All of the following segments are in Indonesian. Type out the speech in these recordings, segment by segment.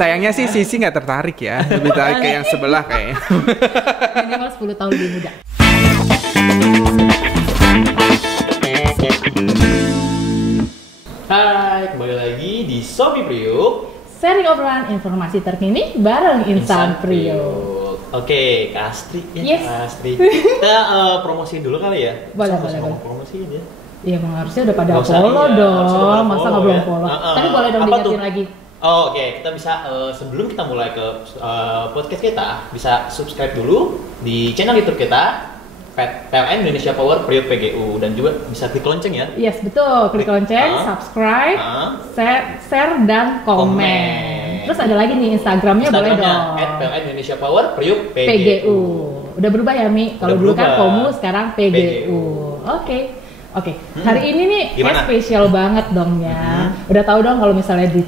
Sayangnya sih Sisi nggak tertarik ya, lebih tertarik kayak yang sebelah kayaknya. Minimal 10 tahun lebih muda. Hai, kembali lagi di Sobi Priuk. Sharing obrolan informasi terkini bareng Insan Priuk. Oke, Kak Astri ya. Yes. Kak Astri. Kita promosiin dulu kali ya. Boleh. Promosiin ya. Iya, emang harusnya udah pada Nggak usah, follow iya, dong. harusnya udah Masa follow nggak belum ya. follow? Heeh. Tapi boleh dong Apa diingetin tuh? lagi. Oh, oke, kita bisa sebelum kita mulai ke podcast kita, bisa subscribe dulu di channel YouTube kita PLN Indonesia Power Priuk PGU, dan juga bisa klik lonceng ya. Yes, betul. Klik lonceng, subscribe, share, dan komen. Terus ada lagi nih Instagramnya boleh dong. @PLN Indonesia Power Priuk PGU. Udah berubah ya, Mi? Kalau Udah dulu kan berubah. Komu, sekarang PGU. Oke. Hari ini nih kayak spesial banget dong ya. Udah tahu dong kalau misalnya di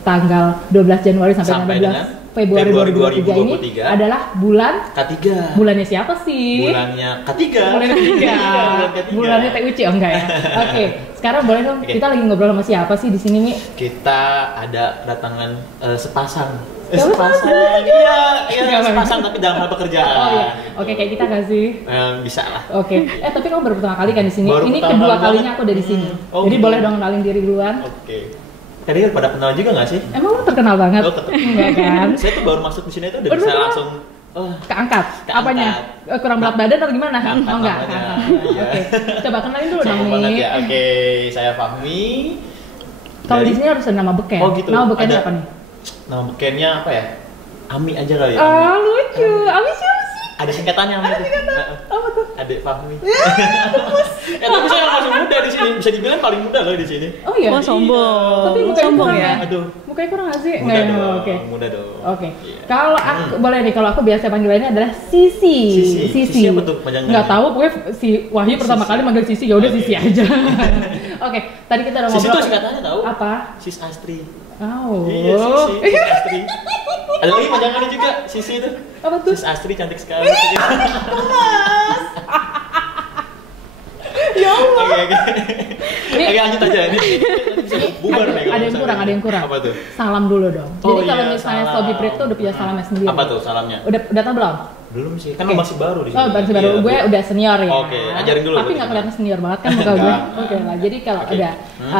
tanggal 12 Januari sampai 16 Februari 2023 ini adalah bulan K3. Bulannya siapa sih? Bulannya K3. Bulannya ketiga. Bulannya TUC enggak ya? Oke, sekarang boleh dong kita lagi ngobrol sama siapa sih di sini, Mi? Kita ada datangan sepasang. Sepasang. Iya, sepasang tapi dalam hal pekerjaan. Oh iya. Oke, kayak kita nggak sih? Bisa lah. Oke. Tapi kamu baru pertama kali kan di sini? Baru Ini pertama kedua kali kalinya banget. aku udah di sini. Jadi gitu. boleh dong kenalin diri duluan. Oke. Tadi pada kenal juga nggak sih? Emang lu terkenal banget? Oh, terkenal. Enggak kan? Saya tuh baru masuk di sini tuh udah bisa langsung Keangkat? Apanya? Kurang berat badan atau gimana? keangkat Oh enggak. namanya. Oke. Coba kenalin dulu dong, Sombong banget Mi. ya. Oke, saya Fahmi. Kalau di sini harus ada nama beken. Oh, gitu. Nama bekennya Ada. apa nih? Nama bekennya apa ya? Ami aja kali ya. Ah, lucu. Ami siapa sih? Ada singkatannya Ami tuh. Apa tuh? Adik Fahmi. Ya tapi saya masih muda di sini. Bisa dibilang paling muda loh di sini. Oh iya. Wah, sombong. Tapi mukanya Sombong kurang ya. Aduh. Mukanya kurang nggak sih? Muda Nggak, dong. Oke. Muda dong. Oke. Iya. Kalau aku boleh nih, kalau aku biasa panggilannya adalah Sisi. Sisi apa tuh panjangannya? Nggak tahu, pokoknya si Wahyu pertama kali manggil Sisi, ya udah Oke. Sisi aja. Oke, tadi kita udah Sisi ngobrol. tuh singkatannya tahu? Apa? Sis Astri. Oh. Iya, Sis Astri. Ada lagi panjangannya juga, Sisi itu. Apa tuh? Sis Astri cantik sekali. Ya Allah. Oke. Oke, lanjut aja ini. Bisa bubar nih kalau Ada yang misalnya. kurang, ada yang kurang. Apa tuh? Salam dulu dong. Oh, Jadi kalau iya, misalnya salam. Sobi Priuk tuh udah punya salamnya sendiri. Apa tuh salamnya? Udah tahu belum? Belum sih, kan Oke. masih baru di sini. Oh, masih baru. Iya, Gue Bu. udah senior ya. Oke, ajarin dulu Tapi berarti nggak gimana? kelihatan senior banget kan muka gue. Enggak. Oke lah. Jadi kalau Oke. ada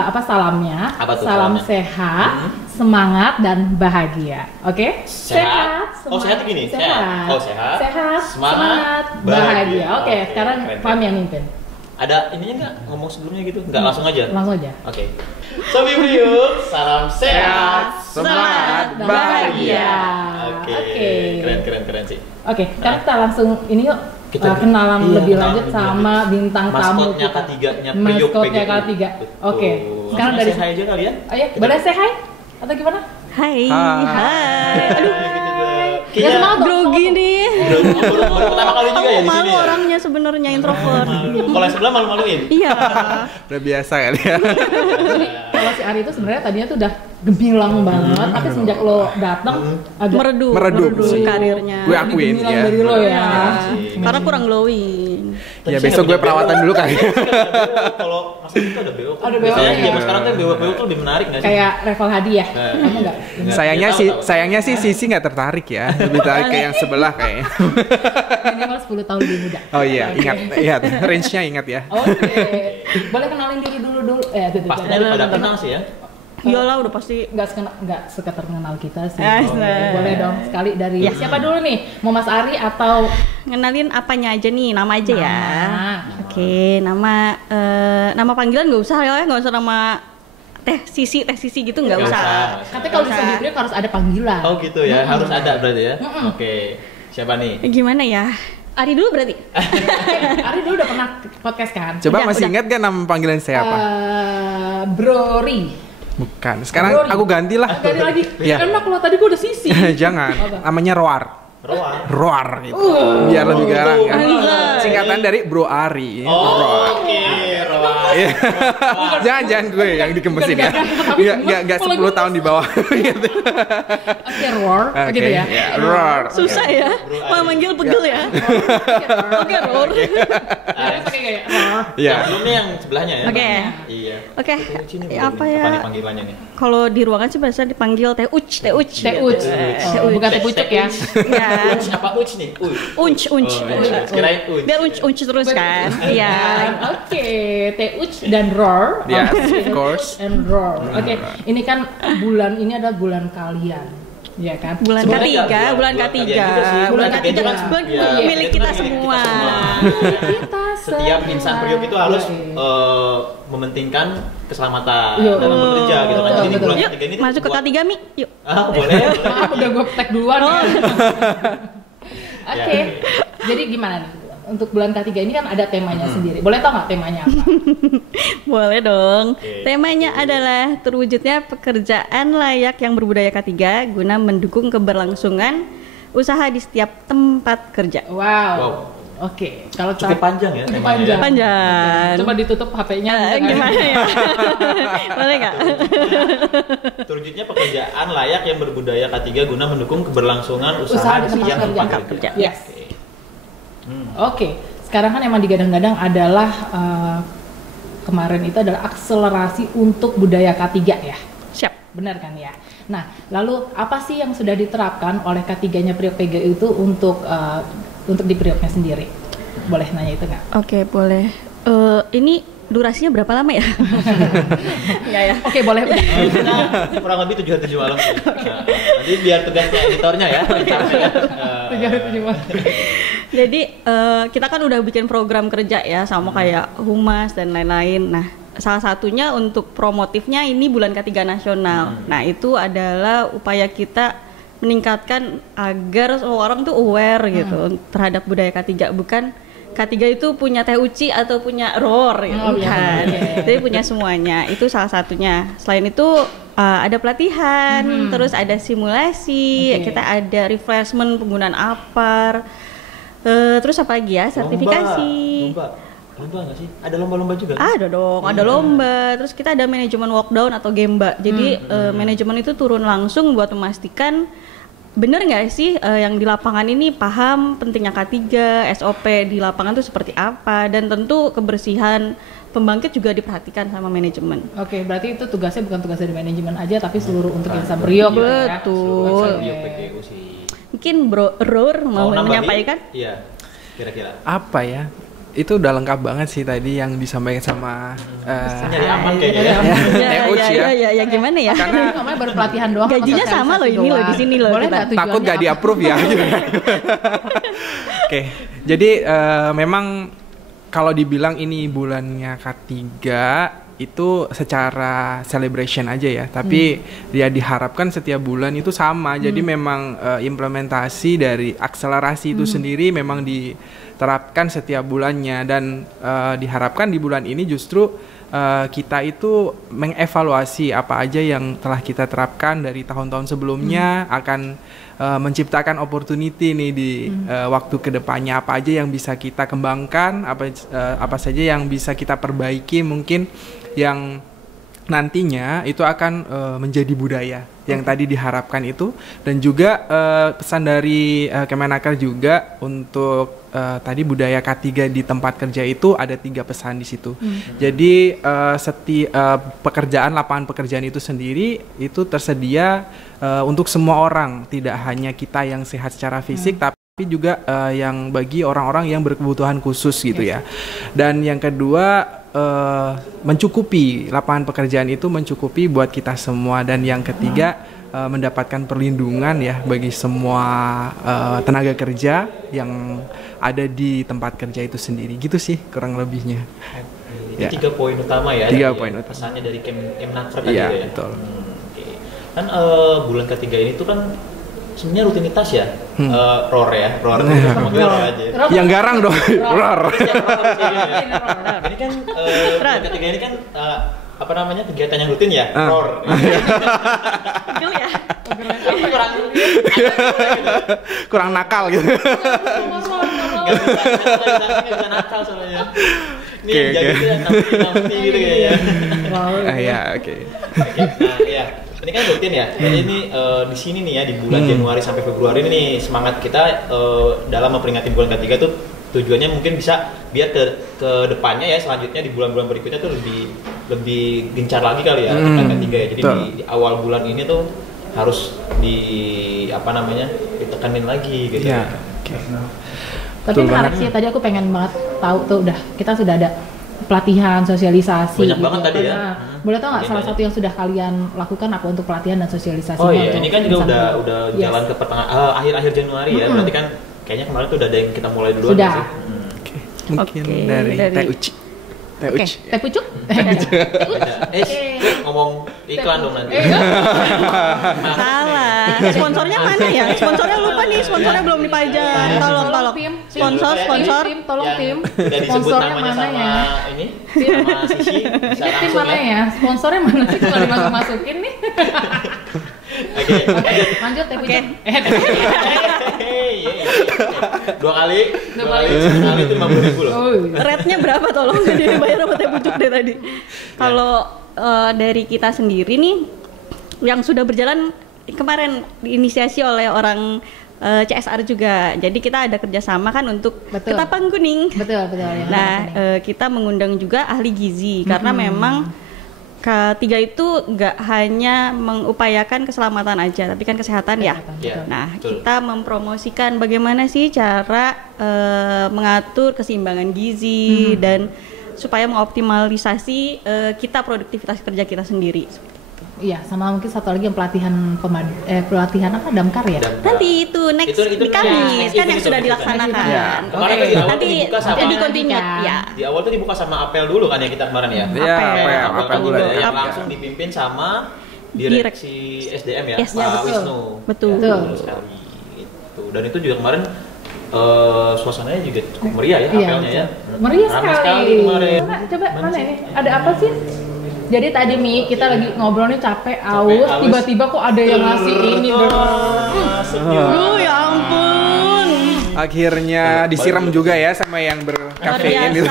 apa salamnya? Apa tuh Salam salamnya? sehat, semangat dan bahagia. Oke? Sehat. Oh, sehat tuh gini, sehat. Oh, sehat. Sehat, Semangat, semangat, bahagia. bahagia. Oke, Oke, sekarang keren. Fahmi yang mimpin. Ada ininya nggak ngomong sebelumnya gitu? Nggak langsung aja? Langsung aja. Oke. Sobi Priuk, salam sehat, semangat, bahagia. Oke. Oke. Keren sih. Oke, sekarang kita langsung ini yuk kenalan iya, lebih kenalan lanjut lebih sama lanjut. bintang tamu Maskotnya kita. K3-nya Priuk Maskotnya PGU. K3. Betul. Oke. Sekarang dari saya aja kali ya. Ayo, boleh say hi atau gimana? Hai. Hai. Aduh, Ya semangat dong, grogi semangat nih. Baru pertama kali juga ya di sini Malu ya. orangnya sebenarnya introvert. Kalau yang sebelah malu-maluin. Iya. Udah biasa kali ya. Jadi kalau si Ari itu sebenarnya tadinya tuh udah gemilang banget, tapi semenjak lo datang agak Meredup. Meredup sih. karirnya. Gue akuin gemilang ya. dari lo ya. Iya. sih. Karena kurang glowing. Ya besok gue perawatan dulu kali. Kalau masuk itu ada BO. Ada BO, Biasanya ya. zaman sekarang tuh BO tuh lebih menarik nggak sih? Kayak Revel Hadi ya. Nah. Kamu enggak? Sayangnya sih Sisi nggak tertarik ya, lebih tertarik kayak yang sebelah kayaknya. Minimal 10 tahun lebih muda. Oh iya, ingat, range-nya ingat ya. Oke. Boleh kenalin diri dulu. Pastinya pada kenal sih ya. Iyalah udah pasti. Nggak sekedar mengenal kita sih. Asli. Boleh dong sekali dari siapa dulu nih? Mau Mas Ari atau Ngenalin apanya aja nih, nama aja ya. Nama. Oke, nama panggilan nggak usah ya, nggak usah nama Teh Sisi gitu nggak Nggak usah. usah. Tapi kalau di Nggak usah. Sobi Priuk harus ada panggilan. Oh gitu ya, harus ada berarti ya. Oke. Siapa nih? Gimana ya? Ari dulu berarti. Ari dulu udah pernah podcast kan? Coba Udah, masih udah. ingat gak nama panggilan saya apa? Brori. Bukan. Sekarang Brody. aku ganti lah. Ganti lagi. Iya. Enak kalau tadi gua udah Sisi. Jangan. Apa? Namanya Roar. Roar. Roar gitu. Biar lebih garang kan. Anjay. Singkatan dari Bro Ari. Oh, Roar. oke. Roar. Iya. Jangan gue yang dikempesin ya. Enggak 10 tahun di bawah gitu. Oke, Roar. Oke, Gitu ya. ya, Roar. Susah ya, Bro mau Ari. manggil pegel ya. Oke, Roar. Terus pakai kayak Roar. Iya. Belum nih yang sebelahnya ya. Oke. Iya. Oke, Sini ya, belum apa nih. ya? Apa nih panggilannya nih? kalau di ruangan sih biasa dipanggil Teh Uc. Bukan teh pucuk ya. Ya. Uch apa uch nih? Unc. Kirain uch. Biar unc terus kan. Iya. Oke, Teh Uc dan Roar. Yes, Oke. of course. And Roar. Oke, ini kan ini adalah bulan kalian. Ya kan? Bulan Sebenarnya ketiga, nggak, bulan bulan ketiga. ketiga sih. Bulan Bulan ketiga. ketiga Bulan Iya, milik itu kita kan milik semua. Kita Setiap insan Priok itu harus mementingkan keselamatan dalam bekerja gitu kan. Jadi di bulan Yuk, ketiga ini masuk ke buat- K3 Mi. Yuk. Boleh. Maaf udah gue tag duluan. Oh. Oke. Jadi gimana nih? Untuk bulan ketiga ini kan ada temanya sendiri. Boleh tau nggak temanya apa? Boleh dong. Oke. Temanya adalah terwujudnya pekerjaan layak yang berbudaya K3 guna mendukung keberlangsungan usaha di setiap tempat kerja. Wow. Oke. Kalau Cukup panjang ya Cukup temanya panjang. ya. Panjang. Coba ditutup HP-nya. Gimana ya? Boleh nggak? Terwujudnya pekerjaan layak yang berbudaya K3 guna mendukung keberlangsungan Usaha usaha di di setiap tempat tempat kerja. kerja. Yes. Oke. Sekarang kan emang digadang-gadang adalah kemarin itu adalah akselerasi untuk budaya K3 ya. Siap. Benar kan ya? Nah, lalu apa sih yang sudah diterapkan oleh K3-nya Priok PGU itu untuk di Prioknya sendiri? Boleh nanya itu nggak? Oke, boleh. Ini durasinya berapa lama ya? Ya. Oke, boleh. Kita kurang lebih 7 hari 7 malam. Nah, nanti biar tugasnya editornya ya. Jadi kita kan udah bikin program kerja ya sama kayak humas dan lain-lain. Nah, salah satunya untuk promotifnya ini bulan K3 nasional. Nah, itu adalah upaya kita meningkatkan agar semua orang tuh aware gitu terhadap budaya K3, bukan K3 itu punya Teh Uci atau punya Roar gitu, bukan. Jadi punya semuanya. Itu salah satunya. Selain itu ada pelatihan, terus ada simulasi, kita ada refreshment penggunaan APAR. Terus apa lagi ya? Sertifikasi. Lomba nggak sih? Ada lomba-lomba juga? Ada dong, ada lomba. Terus kita ada manajemen walkdown atau gemba. Jadi manajemen itu turun langsung buat memastikan bener nggak sih yang di lapangan ini paham pentingnya K3, SOP di lapangan itu seperti apa, dan tentu kebersihan pembangkit juga diperhatikan sama manajemen. Oke, berarti itu tugasnya bukan tugas dari manajemen aja, tapi seluruh untuk insan Priok gitu ya. Betul. Priok PGU sih. Mungkin Bro Roar mau nambahin? menyampaikan? Iya. Kira-kira. Apa ya? Itu udah lengkap banget sih tadi yang disampaikan sama Nyari aman kayaknya. Teh Uc ya. Ya gimana ya? Karena namanya baru pelatihan doang. Gajinya atau sama loh sosialisasi ini loh, doang. di sini loh Boleh kita. nggak tujuannya Takut gak apa? di-approve ya gitu. Oke, jadi memang kalau dibilang ini bulannya K3 itu secara celebration aja ya, tapi dia diharapkan setiap bulan itu sama. Jadi memang implementasi dari akselerasi itu sendiri memang diterapkan setiap bulannya, dan diharapkan di bulan ini justru kita itu mengevaluasi apa aja yang telah kita terapkan dari tahun-tahun sebelumnya, akan menciptakan opportunity nih di waktu kedepannya, apa aja yang bisa kita kembangkan, apa saja yang bisa kita perbaiki mungkin yang nantinya itu akan menjadi budaya yang tadi diharapkan itu. Dan juga pesan dari Kemenaker juga untuk tadi budaya K3 di tempat kerja itu ada 3 pesan di situ. Jadi setiap lapangan pekerjaan itu sendiri itu tersedia untuk semua orang, tidak hanya kita yang sehat secara fisik, tapi juga yang bagi orang-orang yang berkebutuhan khusus gitu ya. Dan yang kedua, mencukupi lapangan pekerjaan itu mencukupi buat kita semua. Dan yang ketiga, mendapatkan perlindungan ya bagi semua tenaga kerja yang ada di tempat kerja itu sendiri. Gitu sih kurang lebihnya. Itu 3 poin utama ya. 3 poin utama. Pesannya dari Kemenaker tadi Iya, ya. betul. Oke. Kan bulan ketiga ini tuh kan sebenarnya rutinitas ya. Roar ya. Roar aja. Yang garang dong. Roar. Ini kan bulan ketiga ini kan apa namanya, kegiatan yang rutin ya. Roar. Pegel ya? Kurang nakal gitu. Nggak bisa nakal soalnya. Ini Oke, jadi nanti gitu kayaknya. Ya, oke. Nah, ya. Ini kan rutin ya. Jadi ini di sini nih ya, di bulan Januari sampai Februari ini nih, semangat kita dalam memperingati bulan ketiga tuh tujuannya mungkin bisa biar ke depannya ya, selanjutnya di bulan-bulan berikutnya tuh lebih lebih gencar lagi kali ya peringkat ketiga ya. Jadi di awal bulan ini tuh harus ditekanin lagi gitu. Iya. Tapi menarik sih, tadi aku pengen banget tahu tuh, kita sudah ada pelatihan, sosialisasi. Banyak banget tadi ya. Boleh tau nggak salah satu yang sudah kalian lakukan apa untuk pelatihan dan sosialisasi? Oh iya, ini kan juga udah jalan ke akhir-akhir Januari ya. Berarti kan kayaknya kemarin tuh udah ada yang kita mulai duluan. Sudah. Sih. Mungkin dari Teh Uci. Teh pucuk? Ngomong iklan dong nanti. Salah. Sponsornya mana ya? Sponsornya lupa nih, sponsornya belum dipajang. Tolong. Sponsor. Tolong tim. Udah disebut namanya sama ini. Sama Sisi. Tim mana ya? Sponsornya mana sih kalau dimasukin nih? Oke. Lanjut Teh pucuk. Dua kali sekali itu 50.000 loh. Rate-nya berapa tolong jadi bayar sama Teh Pucuk deh tadi. Kalau dari kita sendiri nih yang sudah berjalan kemarin diinisiasi oleh orang CSR juga. Jadi kita ada kerjasama kan untuk Ketapang Kuning. Betul. Nah, kita mengundang juga ahli gizi karena memang ketiga itu nggak hanya mengupayakan keselamatan aja, tapi kan kesehatan ya. Nah, kita mempromosikan bagaimana sih cara mengatur keseimbangan gizi dan supaya mengoptimalisasi kita produktivitas kerja kita sendiri. Iya, sama mungkin satu lagi yang pelatihan apa damkar ya? Nanti itu next di Kamis kan yang sudah dilaksanakan. Kemarin kan di awal tuh dibuka sama di continue ya. Di awal tuh dibuka sama apel dulu kan ya kita kemarin ya. Iya, apel dulu yang langsung dipimpin sama direksi SDM ya, Pak Wisnu. Betul sekali. Gitu. Dan itu juga kemarin suasananya juga cukup meriah ya apelnya ya. Meriah sekali kemarin. Coba mana ini? Ada apa sih? Jadi tadi Mi, kita lagi ngobrolnya capek, aus, tiba-tiba kok ada yang ngasih ini ya ampun. Akhirnya disiram juga ya sama yang berkafein itu.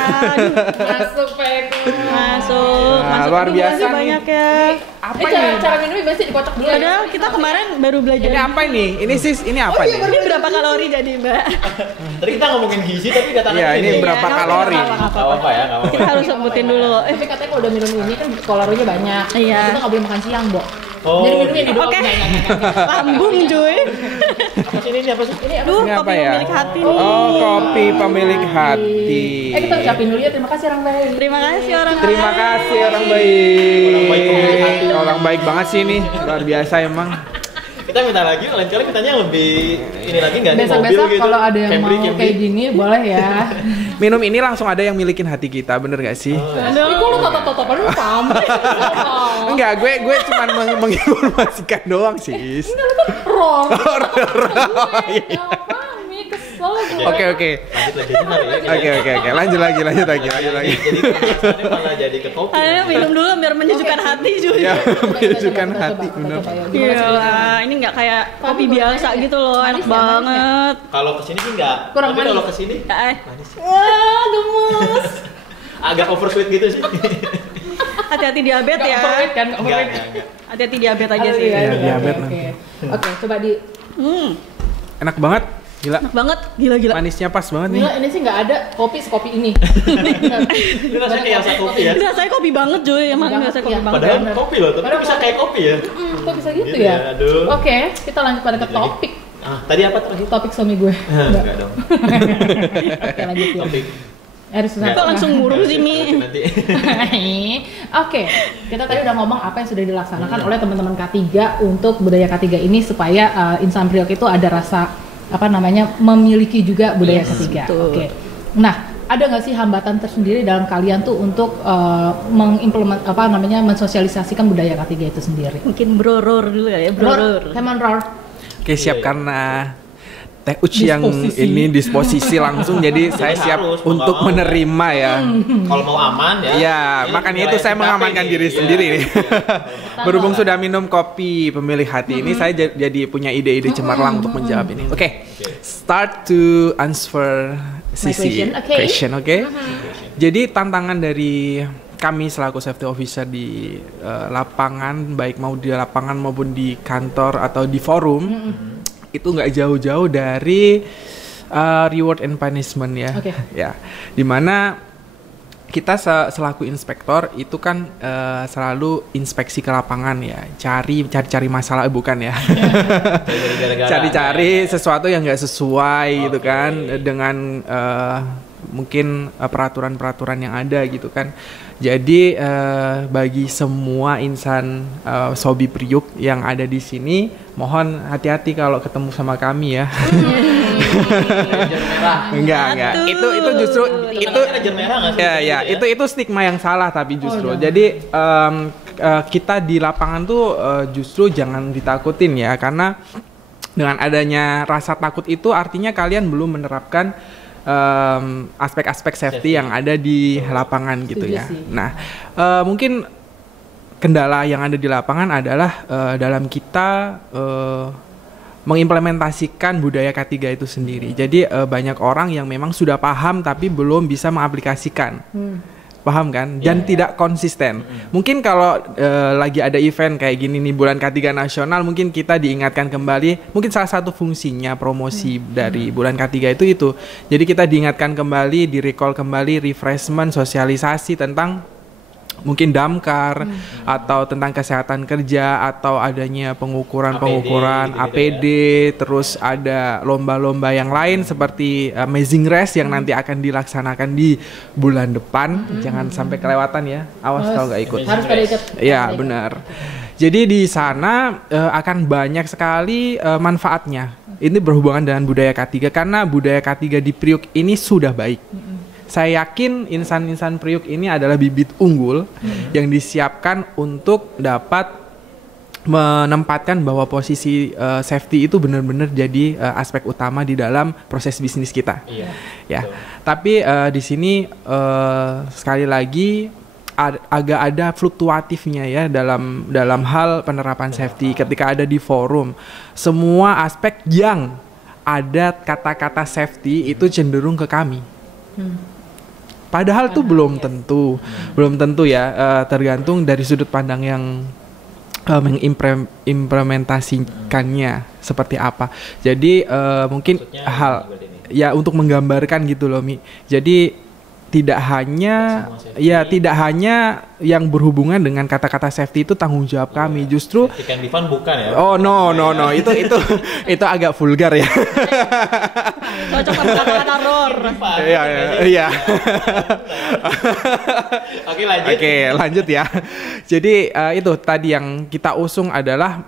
Masuk. Luar biasa banyak ya. Apa cara minumnya biasanya dikocok dulu. Padahal kita kemarin baru belajar. Ini apa ini? Ini sis, ini apa nih? Ini berapa kalori jadi Mbak? Tadi kita ngomongin gizi tapi kata Iya, ini berapa kalori? Gak apa-apa ya. Kita harus sebutin dulu. Tapi katanya kalau udah minum ini kan kalorinya banyak. Iya. Kita nggak boleh makan siang, Bo. Oh, jadi minumnya di doang. Oke. Lambung cuy. Apa sih ini apa sih? Duh, Ini apa kopi ya? pemilik hati nih. Oh, kopi pemilik hati. Kita ucapin dulu ya, terima kasih orang baik. Terima kasih orang baik. Terima kasih orang baik. pemilik hati. Orang baik banget sih ini, luar biasa emang. Kita minta lagi, lain kali mintanya yang lebih ini lagi nggak nih mobil Besok-besok gitu. kalau ada yang Camry. mau kayak gini boleh ya. Minum ini langsung ada yang milikin hati kita, bener gak sih? Aduh, lu toto-toto lu pamit. Enggak, gue cuma menginformasikan doang sih. Enggak, lu kan pro. Kesel gue. Oke. Lanjut lagi. Jadi penasarannya malah jadi ke kopi. Ayo minum dulu biar menyejukkan hati cuy. Ya, menyejukkan hati bener. Iya, ini nggak kayak kopi biasa gitu loh, enak banget. Kalau kesini sih nggak. Kurang tapi manis. kalau kesini manis. Wah, gemes. Agak oversweet gitu sih. Hati-hati diabetes ya. Enggak. Hati-hati diabetes aja sih. Iya, diabetes nanti. Oke, coba di Enak banget. Gila. Enak banget, gila. Manisnya pas banget nih. Gila, ini sih nggak ada kopi sekopi ini. Ini rasanya kayak rasa kopi ya. Ini rasanya kopi banget cuy, emang ini rasanya kopi banget. Padahal kopi loh, tapi bisa kayak kopi ya. Kok bisa gitu Gitu ya? ya, aduh. Oke, kita lanjut pada ke topik. Tadi apa terakhir? Topik suami gue. Enggak dong. Oke, lanjut ya. Topik. Harus Kok langsung murung sih Mi? Nanti. Oke, kita tadi udah ngomong apa yang sudah dilaksanakan oleh teman-teman K3 untuk budaya K3 ini supaya Insan Priok itu ada rasa memiliki juga budaya K3. Oke. Nah, ada nggak sih hambatan tersendiri dalam kalian tuh untuk mensosialisasikan budaya K3 itu sendiri? Mungkin broror dulu kali ya, broror. Come on, Ror. Oke, siap karena Teh Uci yang ini disposisi langsung, jadi saya siap untuk menerima ya. Kalau mau aman ya. Ya, makanya itu saya mengamankan diri sendiri nih. Berhubung sudah minum kopi pemilik hati ini, saya jadi punya ide-ide cemerlang untuk menjawab ini. Oke, start to answer Sisi question, oke? Jadi tantangan dari kami selaku safety officer di lapangan, baik mau di lapangan maupun di kantor atau di forum, itu nggak jauh-jauh dari reward and punishment ya. Ya, dimana kita selaku inspektor itu kan selalu inspeksi ke lapangan ya, cari masalah, bukan ya, cari sesuatu yang nggak sesuai gitu kan dengan mungkin peraturan-peraturan yang ada gitu kan. Jadi bagi semua insan Sobi Priuk yang ada di sini, mohon hati-hati kalau ketemu sama kami ya. Enggak. Itu justru itu itu stigma yang salah tapi justru. Jadi kita di lapangan tuh justru jangan ditakutin ya, karena dengan adanya rasa takut itu artinya kalian belum menerapkan aspek-aspek safety yang ada di lapangan gitu ya. Nah, mungkin kendala yang ada di lapangan adalah dalam kita mengimplementasikan budaya K3 itu sendiri. Jadi banyak orang yang memang sudah paham tapi belum bisa mengaplikasikan. Paham kan? Dan tidak konsisten. Mungkin kalau lagi ada event kayak gini nih, bulan K3 nasional, mungkin kita diingatkan kembali. Mungkin salah satu fungsinya promosi dari bulan K3 itu. Jadi kita diingatkan kembali, di-recall kembali, refreshment, sosialisasi tentang mungkin damkar atau tentang kesehatan kerja, atau adanya pengukuran APD, terus ada lomba-lomba yang lain seperti Amazing Race yang nanti akan dilaksanakan di bulan depan. Jangan sampai kelewatan ya, awas kalau nggak ikut. Harus pada ikut. Ya benar. Jadi di sana akan banyak sekali manfaatnya. Ini berhubungan dengan budaya K3 karena budaya K3 di Priuk ini sudah baik. Saya yakin insan-insan Priuk ini adalah bibit unggul yang disiapkan untuk dapat menempatkan bahwa posisi safety itu benar-benar jadi aspek utama di dalam proses bisnis kita. Ya. Tapi di sini sekali lagi agak ada fluktuatifnya ya dalam hal penerapan safety. Ketika ada di forum, semua aspek yang ada kata-kata safety itu cenderung ke kami. Padahal tuh belum tentu ya, tergantung dari sudut pandang yang mengimplementasikannya seperti apa. Jadi mungkin hal ya untuk menggambarkan gitu loh Mi. Jadi tidak hanya yang berhubungan dengan kata-kata safety itu tanggung jawab kami, justru bukan ya. Oh no itu agak vulgar ya. Cocok sama kata-kata ROR. Iya. Oke, lanjut ya. Jadi itu tadi yang kita usung adalah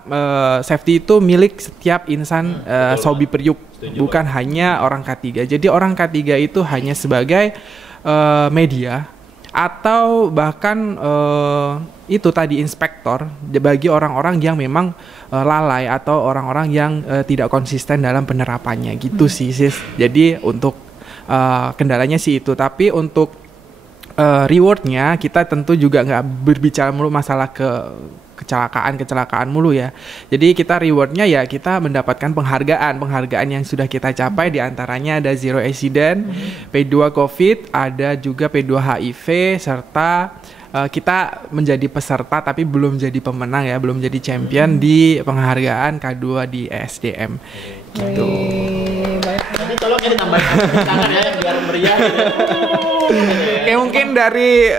safety itu milik setiap insan Sobi Priuk, bukan hanya orang K3. Jadi orang K3 itu hanya sebagai media atau bahkan itu tadi inspektor bagi orang-orang yang memang lalai atau orang-orang yang tidak konsisten dalam penerapannya gitu sih sis. Jadi untuk kendalanya sih itu, tapi untuk rewardnya kita tentu juga nggak berbicara mulu masalah kecelakaan mulu ya. Jadi kita rewardnya ya kita mendapatkan penghargaan yang sudah kita capai, diantaranya ada Zero Accident, P2 COVID, ada juga P2 HIV, serta kita menjadi peserta tapi belum jadi pemenang ya, belum jadi champion di penghargaan K2 di SDM gitu. Nanti tolong ya ditambahkan tangan ya biar meriah gitu. Oke, mungkin dari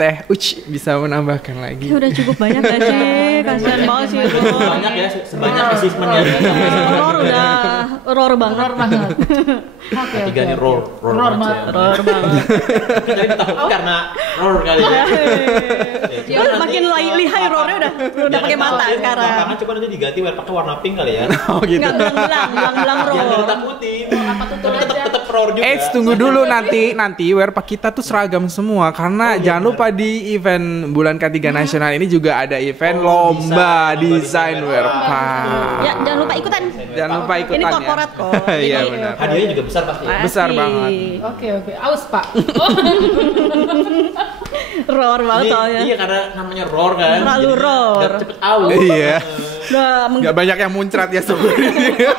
Teh Uci bisa menambahkan lagi. Udah cukup banyak gak sih? Kasian banget sih. Banyak ya, sebanyak assessmentnya. Roar banget. Tiga nih roar banget. Jadi takut karena roar kali ya. Makin lihai roarnya udah pakai mata sekarang. Karena coba nanti diganti pakai warna pink kali ya. Oh gitu. Nggak belang roar. Jangan ditakutin. Tetap roar juga. Tunggu dulu nanti Werpak kita tuh seragam semua karena jangan lupa di event bulan K3 nasional ini juga ada event lomba desain Werpak. Ya, jangan lupa ikutan. Ini korporat kok. Iya benar. Hadiahnya juga besar pasti. Besar banget. Oke. Aus Pak. Roar banget soalnya. Iya karena namanya roar kan. Terlalu roar. Cepet aus. Iya. Nggak banyak yang muncrat ya sebenarnya.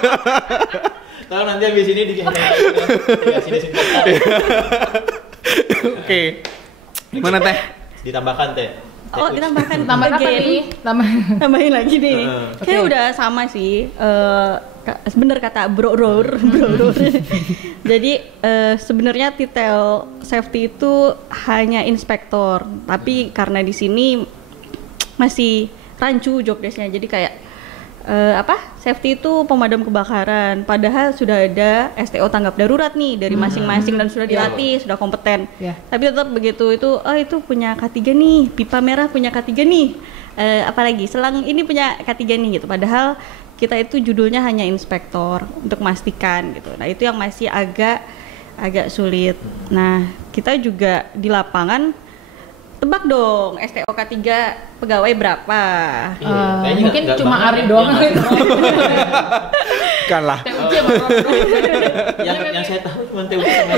Tahu nanti habis ini dikasih desinfektan. Oke. Mana Teh? Ditambahkan Teh. Oh, kita tambahkan Tambahin apa again. nih? Tambahin lagi nih. Kayak Oke. udah sama sih. Bener kata Bro Roar. Jadi sebenarnya titel safety itu hanya inspektor, tapi karena di sini masih rancu job desk-nya. Jadi kayak safety itu pemadam kebakaran. Padahal sudah ada STO tanggap darurat nih dari masing-masing dan sudah dilatih, sudah kompeten. Iya. Tapi tetap begitu itu punya K3 nih, pipa merah punya K3 nih. Apalagi selang ini punya K3 nih gitu. Padahal kita itu judulnya hanya inspektor untuk memastikan gitu. Nah, itu yang masih agak sulit. Nah, kita juga di lapangan tebak dong STO K3 pegawai berapa? Kayaknya Mungkin nggak cuma banget Ari ya. doang. Bukan lah. TUC sama Yang saya tahu cuma TUC sama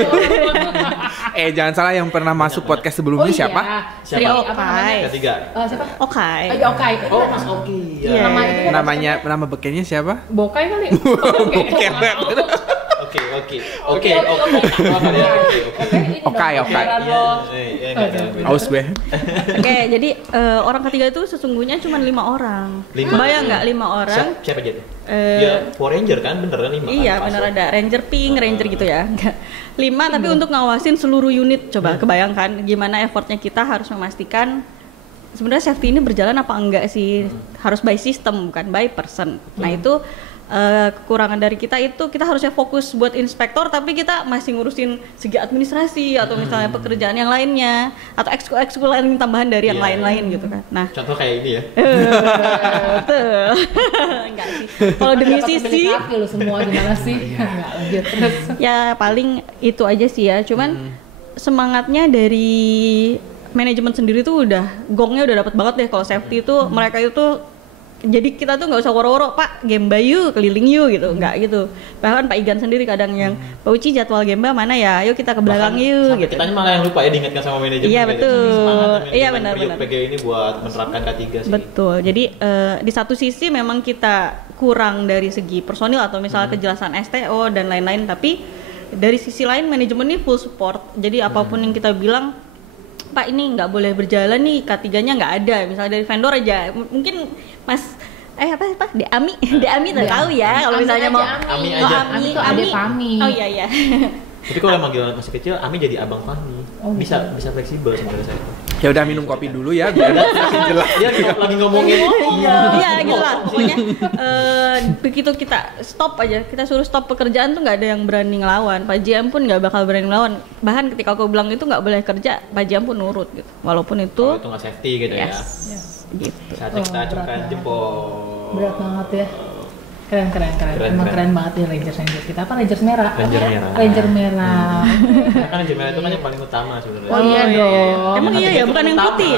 Jangan salah, yang pernah masuk podcast sebelumnya siapa? Sri Siapa? apa namanya? Ketiga. Siapa? Okai. Iya, Okai. Oh, Mas Oki. Iya. Nama bekennya siapa? Bokai kali. Bokai. Oke. Okai. Aus gue. Oke, jadi orang ketiga itu sesungguhnya cuma 5 orang. Bayang nggak 5 orang? Siapa aja tuh? Dia Power Ranger kan, beneran 5 Iya, benar ada Ranger Pink, Ranger gitu ya. 5 tapi untuk ngawasin seluruh unit. Coba kebayangkan gimana effortnya kita harus memastikan sebenarnya safety ini berjalan apa enggak sih. Harus by system bukan by person. Nah, itu kekurangan dari kita itu kita harusnya fokus buat inspektor tapi kita masih ngurusin segi administrasi atau misalnya pekerjaan yang lainnya atau ekskul lain tambahan dari yang lain-lain gitu kan. Nah, contoh kayak ini ya. betul. Enggak sih. Kalau demi sisi lu semua gimana sih? Enggak lanjut terus. ya paling itu aja sih ya. Cuman semangatnya dari manajemen sendiri tuh gongnya udah dapat banget deh kalau safety itu mereka itu. Jadi kita tuh nggak usah woro-woro, Pak, gemba yuk, keliling yuk gitu, nggak gitu. Bahkan Pak Igan sendiri kadang yang, Pak Uci jadwal gemba mana ya, yuk kita ke belakang yuk gitu. Kita malah yang lupa ya diingatkan sama manajemen. Iya, betul. Iya, benar. PG ini buat menerapkan K3 sih. Betul, jadi di satu sisi memang kita kurang dari segi personil atau misalnya kejelasan STO dan lain-lain, tapi dari sisi lain manajemen ini full support. Jadi apapun yang kita bilang, Pak ini nggak boleh berjalan nih, K3-nya nggak ada, misalnya dari vendor aja, mungkin Mas apa Deami udah tahu ya kalau misalnya mau Ami Oh, aja. Ami tuh adek Fahmi. Oh iya. Tapi kalau manggil masih kecil, Ami jadi abang Fahmi. Bisa fleksibel sebenarnya saya. Ya udah, minum kopi dulu ya biar makin jelas. Dia lagi ngomongin. Iya gitu lah pokoknya begitu kita stop aja, kita suruh stop pekerjaan tuh nggak ada yang berani ngelawan. Pak JM pun nggak bakal berani ngelawan, bahkan ketika aku bilang itu nggak boleh kerja, Pak JM pun nurut gitu, walaupun itu Kalau itu nggak safety gitu ya. gitu. Saatnya kita acungkan jempol. Berat banget ya. Keren. Emang keren banget nih Rangers kita. Apa Rangers merah? Ranger merah. Ranger merah. Karena kan Ranger merah itu kan yang paling utama sebenarnya. Oh iya dong. Emang iya ya, bukan yang utama. putih,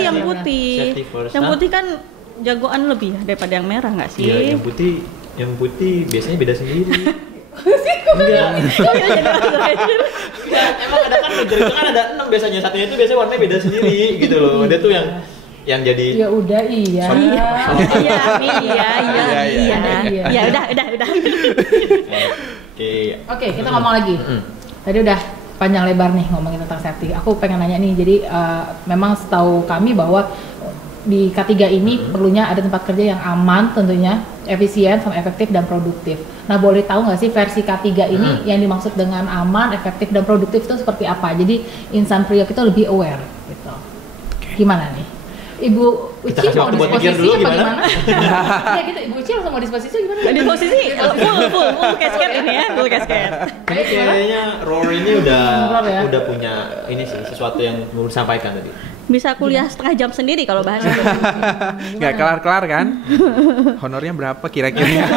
yang putih. Safety first. Yang putih kan jagoan lebih daripada yang merah nggak sih? Iya, yang putih biasanya beda sendiri. Enggak. Enggak, emang ada kan Ranger itu kan ada 6 biasanya. Satunya itu biasanya warnanya beda sendiri gitu loh. Dia tuh yang jadi Ya udah iya. Iya, udah. Oke, kita ngomong lagi. Tadi udah panjang lebar nih ngomongin tentang safety. Aku pengen nanya nih, jadi memang setahu kami bahwa di K3 ini perlunya ada tempat kerja yang aman tentunya, efisien, sama efektif dan produktif. Nah, boleh tahu nggak sih versi K3 ini yang dimaksud dengan aman, efektif, dan produktif itu seperti apa? Jadi insan Priok itu lebih aware gitu. Gimana nih? Ibu Uci mau disposisi dulu, apa gimana? gimana? Iya gitu, Ibu Uci langsung mau disposisi gimana? Di posisi full casket ini ya, full casket. Kayaknya Roar ini Roar ya? udah punya ini sih sesuatu yang mau disampaikan tadi. Bisa kuliah setengah jam sendiri kalau bahas itu. Nggak kelar-kelar kan? Honornya berapa kira-kira?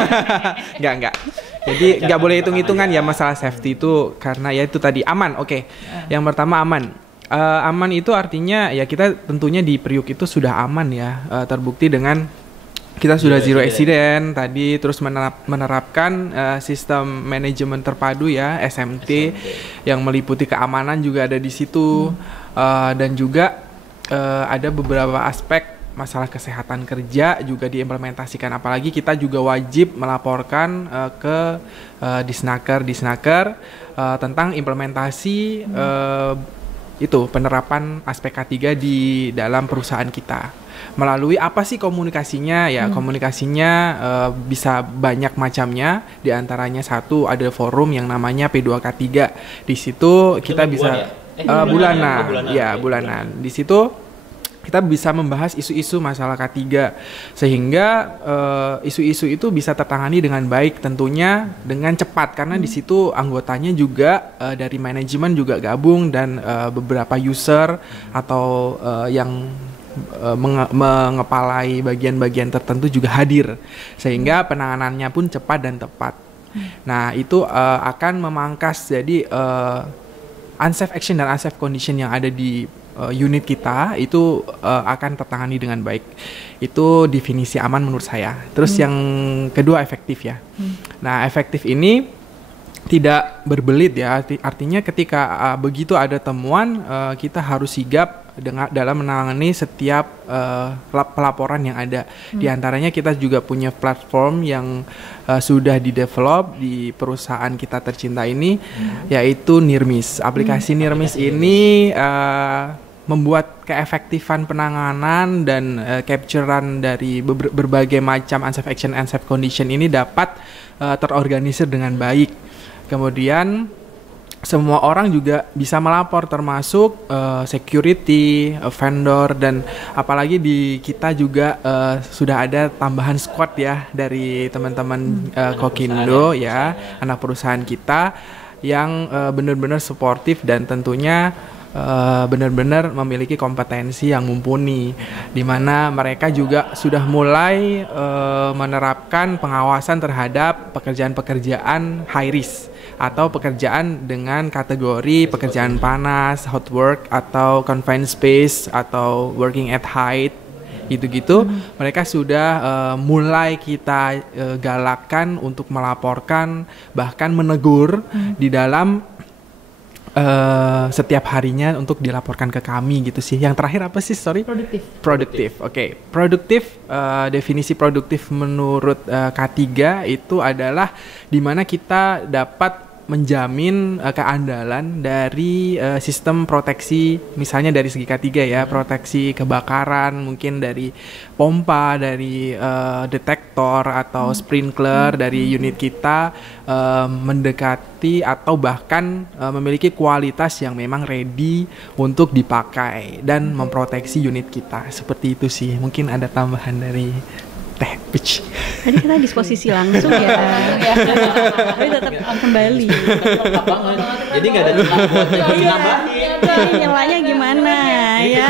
Nggak. Jadi nggak boleh hitung-hitungan ya masalah safety itu, karena ya itu tadi aman. Oke. Yang pertama aman. Aman itu artinya ya kita tentunya di Priuk itu sudah aman ya, terbukti dengan kita sudah zero accident tadi, terus menerapkan sistem manajemen terpadu ya SMT yang meliputi keamanan juga ada di situ, dan juga ada beberapa aspek masalah kesehatan kerja juga diimplementasikan, apalagi kita juga wajib melaporkan ke Disnaker tentang implementasi itu penerapan aspek K3 di dalam perusahaan kita. Melalui apa sih komunikasinya? Ya, komunikasinya bisa banyak macamnya. Di antaranya satu, ada forum yang namanya P2K3. Di situ kita bisa bulanan. Bulanan. Di situ kita bisa membahas isu-isu masalah K3 sehingga isu-isu itu bisa tertangani dengan baik, tentunya dengan cepat, karena di situ anggotanya juga dari manajemen juga gabung, dan beberapa user atau yang mengepalai bagian-bagian tertentu juga hadir, sehingga penanganannya pun cepat dan tepat. Nah, itu akan memangkas jadi unsafe action dan unsafe condition yang ada di unit kita itu akan tertangani dengan baik. Itu definisi aman menurut saya. Terus yang kedua, efektif ya. Nah, efektif ini tidak berbelit ya, artinya ketika begitu ada temuan, kita harus sigap dalam menangani setiap pelaporan yang ada. Di antaranya kita juga punya platform yang sudah di-develop di perusahaan kita tercinta ini, yaitu NIRMIS. Aplikasi NIRMIS ini membuat keefektifan penanganan dan capturean dari berbagai macam unsafe action and unsafe condition ini dapat terorganisir dengan baik. Kemudian semua orang juga bisa melapor, termasuk security, vendor, dan apalagi di kita juga sudah ada tambahan squad ya dari teman-teman Kokindo ya, anak perusahaan kita yang benar-benar suportif dan tentunya benar-benar memiliki kompetensi yang mumpuni, di mana mereka juga sudah mulai menerapkan pengawasan terhadap pekerjaan-pekerjaan high risk atau pekerjaan dengan kategori pekerjaan panas, hot work, atau confined space, atau working at height, gitu-gitu. Mereka sudah mulai kita galakkan untuk melaporkan, bahkan menegur di dalam setiap harinya untuk dilaporkan ke kami gitu sih. Yang terakhir apa sih? Sorry? Produktif. Oke. Produktif, definisi produktif menurut K3 itu adalah di mana kita dapat menjamin keandalan dari sistem proteksi, misalnya dari segi K3 ya, proteksi kebakaran, mungkin dari pompa, dari detektor atau sprinkler dari unit kita, mendekati atau bahkan memiliki kualitas yang memang ready untuk dipakai dan memproteksi unit kita. Seperti itu sih. Mungkin ada tambahan dari Teh Peach. Tadi kita disposisi langsung ya. Tapi tetap kembali. Jadi nggak ada nambahin. Nyelanya gimana ya? Iya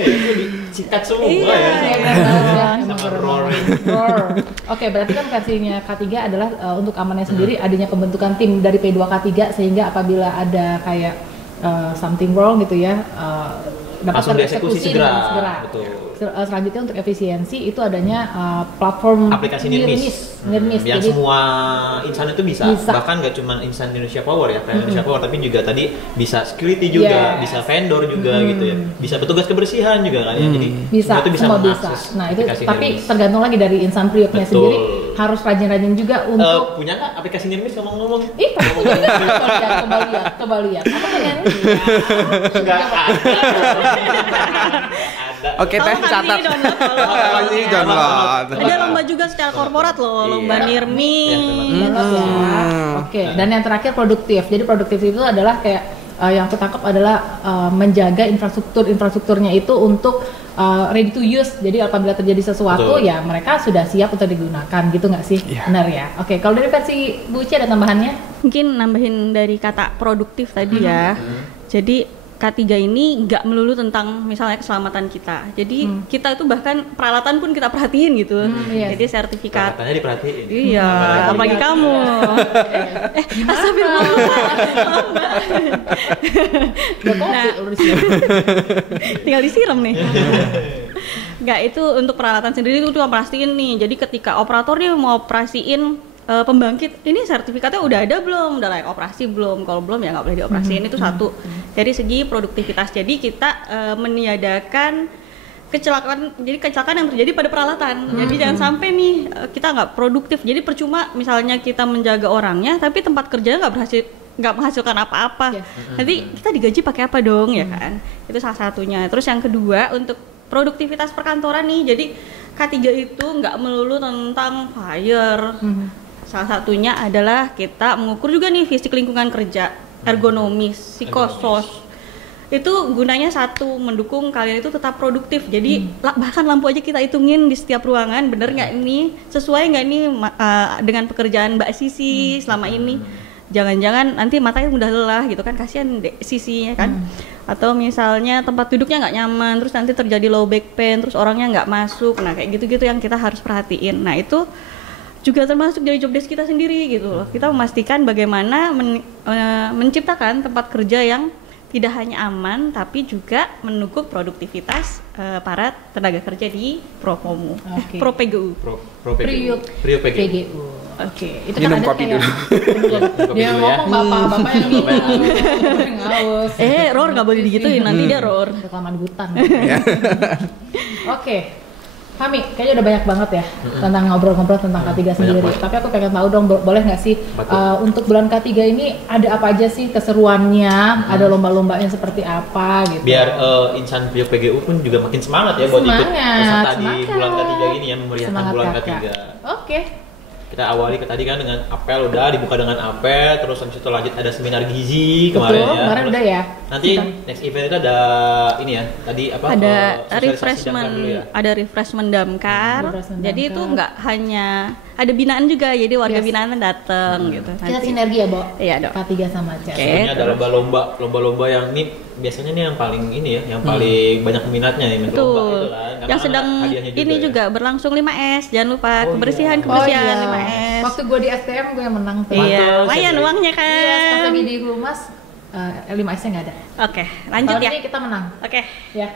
ya, itu disikat semua ya. Oke, berarti kan versinya K3 adalah untuk amannya sendiri adanya pembentukan tim dari P2K3, sehingga apabila ada kayak something wrong gitu ya, dapat dieksekusi segera. Betul. Selanjutnya untuk efisiensi itu adanya platform aplikasi NIRMIS. Yang jadi, semua insan itu bisa. Bahkan nggak cuma insan Indonesia Power ya, Indonesia Power, tapi juga tadi bisa security juga, bisa vendor juga gitu ya, bisa petugas kebersihan juga kan ya. Jadi bisa, itu bisa semua bisa. Nah itu tapi NIRMIS tergantung lagi dari insan Prioknya sendiri, harus rajin-rajin juga untuk punya nggak aplikasi NIRMIS ngomong-ngomong? Kamu punya. Coba lihat. Aku pengen. Nggak ada. Oke, Teh catat. Download. Ada lomba juga secara korporat loh, lomba NIRMIS. Oke, dan yang terakhir produktif. Jadi produktif itu adalah kayak yang ketangkep adalah menjaga infrastrukturnya itu untuk ready to use. Jadi apabila terjadi sesuatu ya mereka sudah siap untuk digunakan gitu nggak sih? Benar ya. Oke, kalau dari versi Bu Uci ada tambahannya? Mungkin nambahin dari kata produktif tadi ya. Jadi K3 ini nggak melulu tentang misalnya keselamatan kita. Jadi kita itu bahkan peralatan pun kita perhatiin gitu. Jadi sertifikat. Peralatannya diperhatiin. Iya, apalagi kamu. Astagfirullah. Tinggal disiram nih. Nggak, itu untuk peralatan sendiri itu cuma pastiin nih. Jadi ketika operator nih mau operasiin pembangkit, ini sertifikatnya udah ada belum, udah layak operasi belum? Kalau belum ya nggak boleh dioperasiin. Itu satu. Dari segi produktivitas, jadi kita meniadakan kecelakaan yang terjadi pada peralatan. Jadi jangan sampai nih kita nggak produktif. Jadi percuma misalnya kita menjaga orangnya, tapi tempat kerjanya nggak menghasilkan apa-apa. Nanti kita digaji pakai apa dong ya kan? Itu salah satunya. Terus yang kedua untuk produktivitas perkantoran nih. Jadi K3 itu nggak melulu tentang fire. Salah satunya adalah kita mengukur juga nih fisik lingkungan kerja, ergonomis, psikosos. Itu gunanya satu, mendukung kalian itu tetap produktif. Jadi bahkan lampu aja kita hitungin di setiap ruangan, bener nggak ini, sesuai nggak ini dengan pekerjaan Mbak Sisi selama ini. Jangan-jangan nanti matanya udah lelah gitu kan, kasihan Sisinya kan. Atau misalnya tempat duduknya nggak nyaman, terus nanti terjadi low back pain, terus orangnya nggak masuk. Nah kayak gitu-gitu yang kita harus perhatiin. Nah itu juga termasuk dari job desk kita sendiri gitu loh. Kita memastikan bagaimana menciptakan tempat kerja yang tidak hanya aman tapi juga mendukung produktivitas para tenaga kerja di Propomu. Pro PGU. Prio PGU. Oke, itu minum kan ada kopi kayak dulu. dia ngomong bapak yang minum ngaus. Roar nggak boleh digituin, nanti dia roar. Reklaman hutan. Oke. Fahmi, kayaknya udah banyak banget ya tentang ngobrol-ngobrol tentang K3 sendiri. Tapi aku pengen tahu dong, boleh nggak sih untuk bulan K3 ini ada apa aja sih keseruannya? Ada lomba-lombanya seperti apa gitu? Biar insan Prio PGU pun juga makin semangat ya buat ikut peserta di bulan K3 ini ya, memeriahkan bulan K3. Oke. Kita awali tadi kan dengan apel, udah dibuka dengan apel, terus habis itu lanjut ada seminar gizi kemarin ya. Kemarin udah ya. Nanti next event itu ada ini ya, tadi apa? Ada refreshment damkar. Jadi itu nggak hanya ada binaan juga, jadi warga binaan datang gitu. Kita sinergi ya, Bo. Iya, Dok. K3 sama CES. Ini ada lomba-lomba yang nih biasanya nih yang paling ini ya, yang paling banyak minatnya nih lomba itu kan. Yang sedang ini juga berlangsung 5S, jangan lupa kebersihan 5S. Waktu gue di STM gue yang menang tuh. Iya, lumayan uangnya kan. Iya, pas lagi di Humas 5S-nya nggak ada. Oke, lanjut ya. Ini kita menang. Oke. Ya.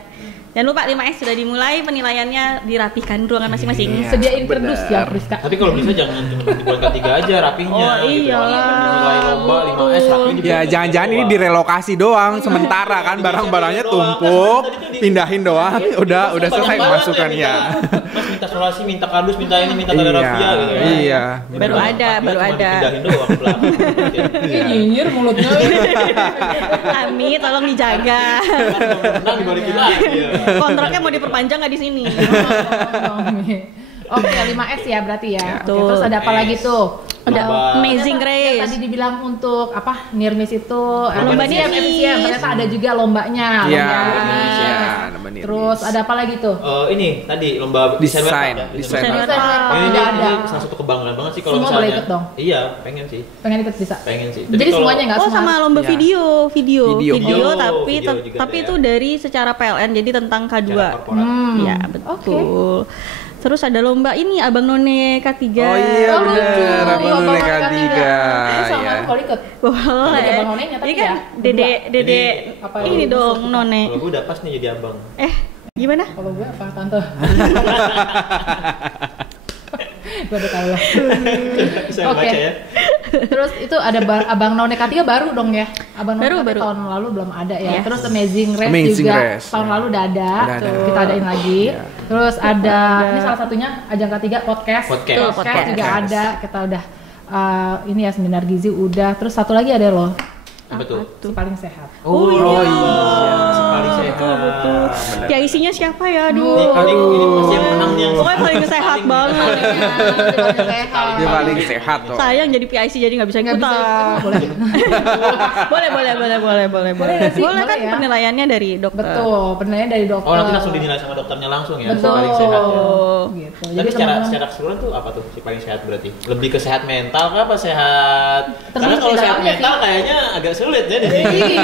Jangan lupa 5S sudah dimulai, penilaiannya dirapihkan ruangan masing-masing. Sediain kerdus ya, Priska. Tapi kalau bisa jangan cuma di bulan K3 aja rapihnya. Oh iya. Nilai lomba 5S rapihnya. Ya jangan-jangan ini direlokasi doang sementara kan, barang-barangnya tumpuk, pindahin doang, udah selesai pemasukannya. Mas minta solasi, minta kardus, minta ini, minta tanda rafia gitu ya. Iya. Baru ada. Pindahin doang belakang. Nyinyir mulutnya. Ami, tolong dijaga. Menang dibalikin lagi. Kontraknya mau diperpanjang nggak di sini? Oke, 5S ya berarti ya. Tuh. Terus ada apa lagi tuh? Ada Amazing Grace. Tadi dibilang untuk apa? Nirmis itu lomba Nirmis. Ternyata ada juga lombanya. Iya, lomba Nirmis. Terus ada apa lagi tuh? Ini tadi lomba desain. Ini salah satu kebanggaan banget sih kalau semua misalnya. boleh ikut dong? Iya, pengen sih. Pengen ikut bisa. Pengen sih. Jadi semuanya nggak semua. Sama lomba video Video tapi juga itu dari secara PLN jadi tentang K2. Ya, betul. Terus ada lomba ini Abang None K3. Oh iya bener, Abang None K3. Sama aku boleh ikut. Boleh. Abang Nonenya tapi kan ya. Dede ini dong None. Kalau gue udah pas nih jadi abang. Gimana? Kalau gue apa tante? Gue udah tahu lah. Oke. Terus itu ada Abang None K3 baru dong ya? Abang None K3 tahun lalu belum ada ya. Terus Amazing Race juga tahun lalu udah ada. Kita adain lagi. Terus ada ini salah satunya ajang K3 podcast juga ada. Kita udah ini ya seminar gizi udah. Terus satu lagi ada loh. Betul. Si paling sehat. Oh iya. Si paling sehat. Ya isinya siapa ya? Aduh. Ini pasti yang menang yang. Pokoknya paling sehat banget. Dia paling sehat tuh. Sayang jadi PIC jadi nggak bisa ikutan. Boleh. Boleh kan penilaiannya dari dokter. Betul, penilaiannya dari dokter. Oh nanti langsung dinilai sama dokternya langsung ya. Betul. Si paling sehat ya. Gitu. Tapi secara keseluruhan tuh apa tuh si paling sehat berarti? Lebih ke sehat mental kah apa sehat? Karena kalau sehat mental kayaknya agak sulit ya di sini.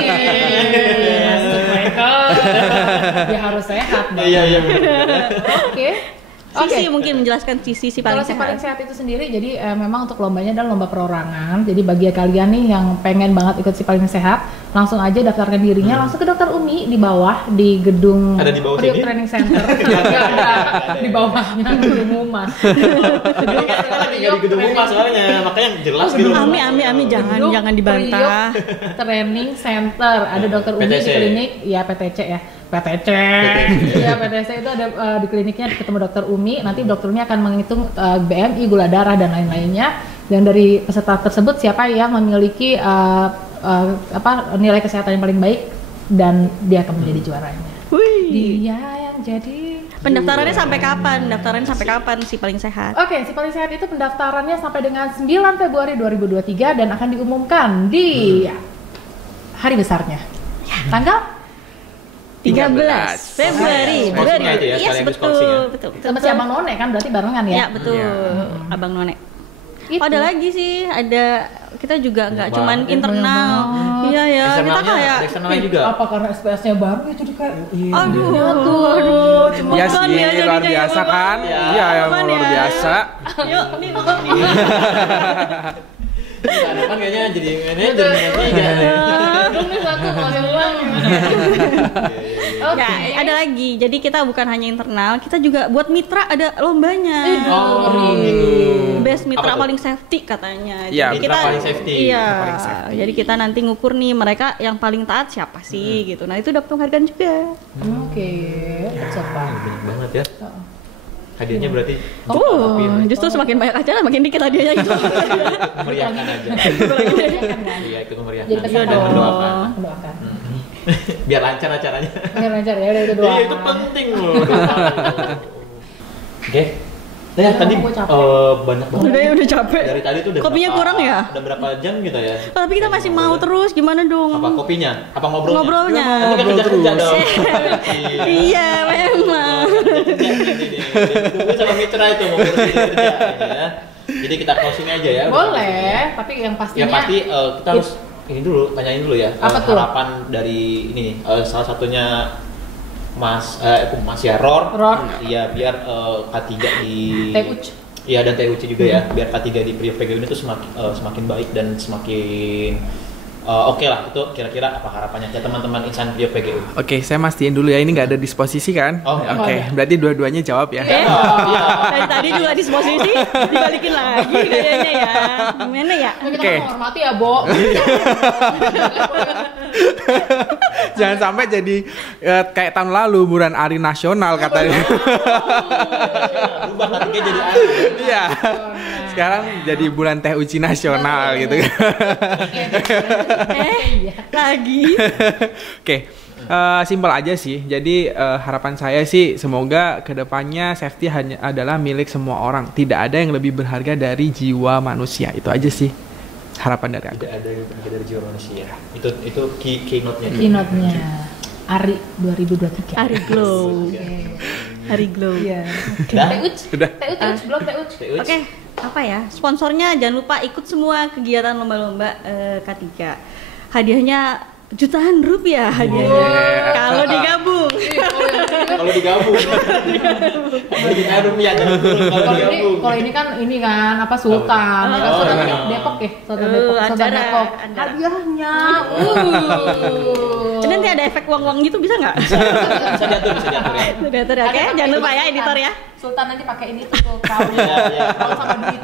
Dia harus sehat. Iya. Oke. Sisi mungkin menjelaskan sisi paling sehat. Kalau si paling sehat itu sendiri, jadi memang untuk lombanya adalah lomba perorangan. Jadi bagi kalian nih yang pengen banget ikut si paling sehat, langsung aja daftarkan dirinya langsung ke Dokter Umi di bawah di gedung Priok Training Center. Di bawahnya gedung Humas. Lagi di gedung Humas soalnya, makanya jelas gitu. Ami jangan dibantah. Priok Training Center ada Dokter Umi di klinik, ya PTC ya. PTC. Iya, PTC itu ada di kliniknya ketemu dokter Umi. Nanti dokter Umi akan menghitung BMI, gula darah dan lain-lainnya. Dan dari peserta tersebut siapa yang memiliki nilai kesehatan yang paling baik dan dia akan menjadi juaranya. Wih. Dia yang jadi. Pendaftarannya sampai kapan? Pendaftarannya sampai kapan si paling sehat? Oke, si paling sehat itu pendaftarannya sampai dengan 9 Februari 2023 dan akan diumumkan di hari besarnya. Tanggal 13 Februari. Yes, betul. Sama si Abang None kan berarti barengan ya? Ya, betul. Abang None. Oh, ada lagi sih, ada kita juga nggak cuman internal. Iya ya, kita kayak eksternalnya juga. Apa karena SPS-nya baru itu kayak aduh, ya sih, luar biasa kan? Iya, yang luar biasa. Yuk, ini. Kan kayaknya jadi manajer Ini satu masih uang. Ya, ada lagi. Jadi kita bukan hanya internal, kita juga buat mitra ada lombanya. Gitu. Best mitra paling safety katanya. Iya, jadi mitra paling safety. Iya. Paling safety. Jadi kita nanti ngukur nih mereka yang paling taat siapa sih gitu. Nah, itu dapat penghargaan juga. Oke, coba. Banyak banget ya. Hadiahnya berarti Justru semakin banyak acara makin dikit hadiahnya gitu. meriahkan aja. Iya, itu kemeriahkan. Jadi pesan Dan dong. mendoakan. Biar lancar acaranya. Biar lancar ya, udah itu doang. Iya, itu penting loh. Oke. Nah, tadi banyak banget. Udah capek. Dari tadi tuh udah kopinya kurang ya? Udah berapa jam kita ya? Tapi kita masih mau terus, gimana dong? Apa kopinya? Apa ngobrolnya? Ngobrolnya. Nanti kan kerja dong. Iya, memang. Tunggu sama mitra itu mau kerja ya. Jadi kita closing aja ya. Boleh, tapi yang pastinya. Ya pasti kita harus ini dulu, tanyain dulu ya. Apa tuh? Harapan dari ini salah satunya Mas ya Ror. Iya, biar K3 di TUC. Iya, dan TUC juga ya. Biar K3 di Priok PGU ini tuh semakin baik dan semakin oke lah. Itu kira-kira apa harapannya ke teman-teman insan Priok PGU? Oke, saya mastiin dulu ya, ini nggak ada disposisi kan? Oh, Oke, berarti dua-duanya jawab ya. Iya. Tadi juga disposisi dibalikin lagi kayaknya ya. Gimana ya? Kita Oke. menghormati ya, Bo. Jangan sampai jadi kayak tahun lalu bulan Ari Nasional katanya. Berubah K3 jadi Ari. Iya. Sekarang jadi bulan teh uci nasional gitu. Lagi. Oke. Simpel aja sih. Jadi harapan saya sih semoga kedepannya safety hanya adalah milik semua orang. Tidak ada yang lebih berharga dari jiwa manusia. Itu aja sih harapan dari aku. Tidak ada yang berharga dari jiwa manusia. Itu keynote-nya. Keynote-nya Ari 2023. Hari glow. Hari glow. Iya. Udah? Udah. TUC belum TUC. Oke, apa ya? Sponsornya jangan lupa ikut semua kegiatan lomba-lomba K3. Hadiahnya jutaan rupiah hadiahnya. Kalau digabung. Kalau digabung. Jutaan rupiah jangan turun kalau digabung. Kalau ini kan apa Sultan, ya kan Sultan Depok ya, Sultan Depok, Sultan Depok. Hadiahnya. Nanti ada efek uang-uang gitu bisa nggak? Bisa diatur ya. Diatur ya, oke? Jangan lupa ya editor ya. Sultan nanti pakai ini tuh kaos sama duit.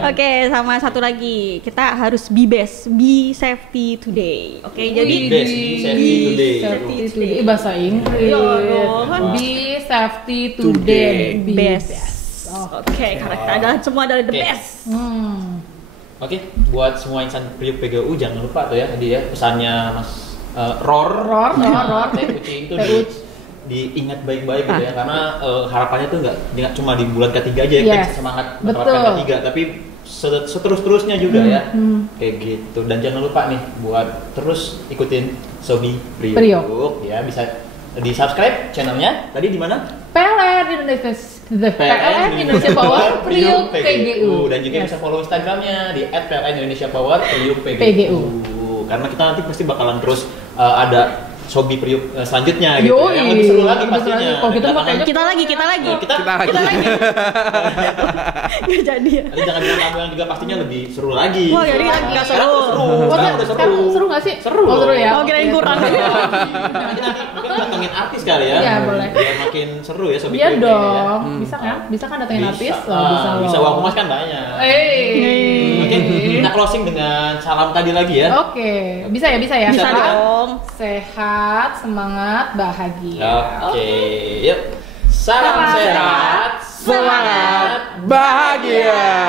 Oke, sama satu lagi, kita harus be best, be safety today. Oke, jadi Be safety today. Safety today. Bahasa Inggris. kan? Be safety today. Be best. Oke, karena kita adalah semua adalah the Oke. best. Oke, buat semua insan Priok PGU jangan lupa tuh ya tadi ya pesannya Mas Ror. TUC itu diingat baik-baik gitu ya karena harapannya tuh nggak cuma di bulan ketiga aja ya Yes. semangat Betul. menerapkan ketiga tapi seterus-terusnya juga ya kayak gitu dan jangan lupa nih buat terus ikutin Sobi Priok ya bisa di subscribe channelnya tadi di mana PLN Indonesia Power Priok PGU dan juga bisa follow Instagramnya di @plninindonesiapower Priok PGU. karena kita nanti pasti bakalan terus ada Sobi Priok selanjutnya gitu Yoi. yang lebih seru lagi pastinya. Kalau gitu makanya Kita lagi. Kita lagi. Nggak jadi ya. Nanti jangan bilang tamu yang juga pastinya lebih seru lagi. Wah, jadi nggak seru. Sekarang udah seru. Seru nggak sih? Seru. Oh, seru ya. Oh, kirain kurang. Nanti mungkin datengin artis kali ya. Iya, boleh. Biar makin seru ya Sobi Iya Kue dong. ya. Bisa kan? Bisa kan datengin Bisa. artis? Bisa loh. Bisa, uang humas kan banyak. Mungkin kita closing dengan salam tadi lagi ya. Oke, bisa ya. Bisa dong. Sehat, semangat, bahagia. Oke, yuk. Salam sehat, semangat, bahagia.